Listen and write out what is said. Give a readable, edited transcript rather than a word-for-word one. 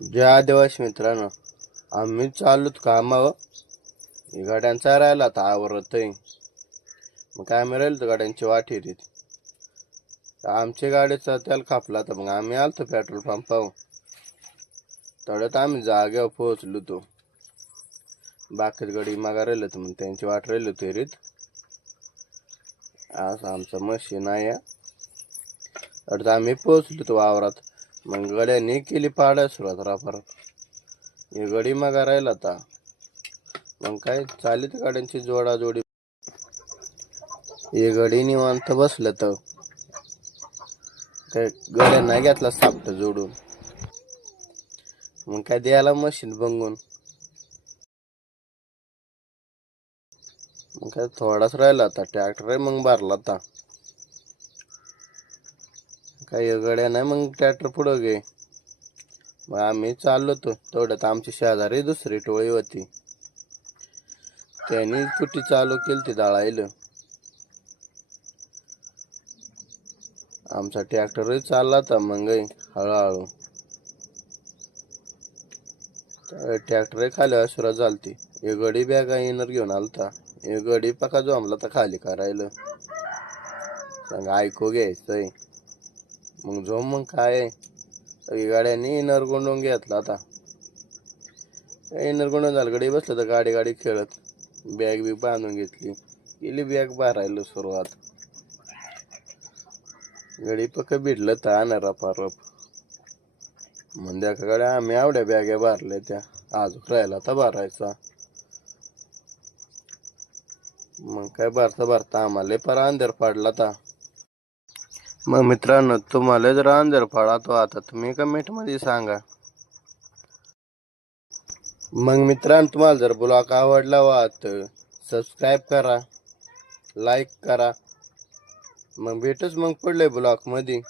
जय आदिवासी मित्रांनो, आम्ही चालूत कामावर गाड्यांचा राहिला आता आवरतय. मग काय आम्ही राहिलो गाड्यांची वाटेरीत. आमच्या गाडीचा तेल खापला तर मग आम्ही आलतो पेट्रोल पंपावर. तेवढ्यात आम्ही जाग्यावर पोहोचलो तो. बाकीच गाडी मागा राहिलो तर मग त्यांची वाट राहिलो तेरीत. असं आमचं मशीन आहे. तर आम्ही पोहोचलो तो वावरात. मग गाड्यांनी केली पाड्या सुरुवात राफारात. हे गडी मागा राहिला आता. मग काय चालीत गाड्यांची जोडाजोडी. हे गडी निवांत बसलं तर काय गड्या नाही घेतला सापट जोडून. मग काय द्यायला मशीन बंगून. मग काय थोडाच राहिला आता ट्रॅक्टर मग भरला आता. काही गड्या नाही मग ट्रॅक्टर पुढं गे. मग आम्ही चाललो तो तेवढ्यात आमची शेजारी दुसरी टोळी होती. त्यांनी कुटी चालू केली ती दळायला. आमचा ट्रॅक्टरही चालला होता मग हळूहळू. ट्रॅक्टर खाली सुरुवात झालती. हे गडी बॅगा इनर घेऊन आलता. हे गडी पका जमला तर खाली करायला सांग ऐकू घ्यायचंय. मग झोम मग काय गाड्यांनी इनर गुंडून घेतला आता. इनर गुंडून झालं गडी बसलं तर गाडी गाडी खेळत बॅग बी बांधून घेतली. गेली बॅग भरायला सुरुवात. गडी पक्क भिडलं तर रपारप. म्हणजे गाड्या आम्ही आवड्या बॅगा भरल्या त्या अजून राहिला तर भरायचा. मग काय भरता भरता आम्हाला पर अंधार पडला था. मग मित्रांनो, तुम्हाला जर अंधार पडला तो आता तुम्ही कमेंट मध्ये सांगा. मग मित्रांनो, तुम्हाला जर ब्लॉग आवडला वा तर सबस्क्राईब करा, लाईक करा. मग भेटूच मग पुढल्या ब्लॉग मध्ये.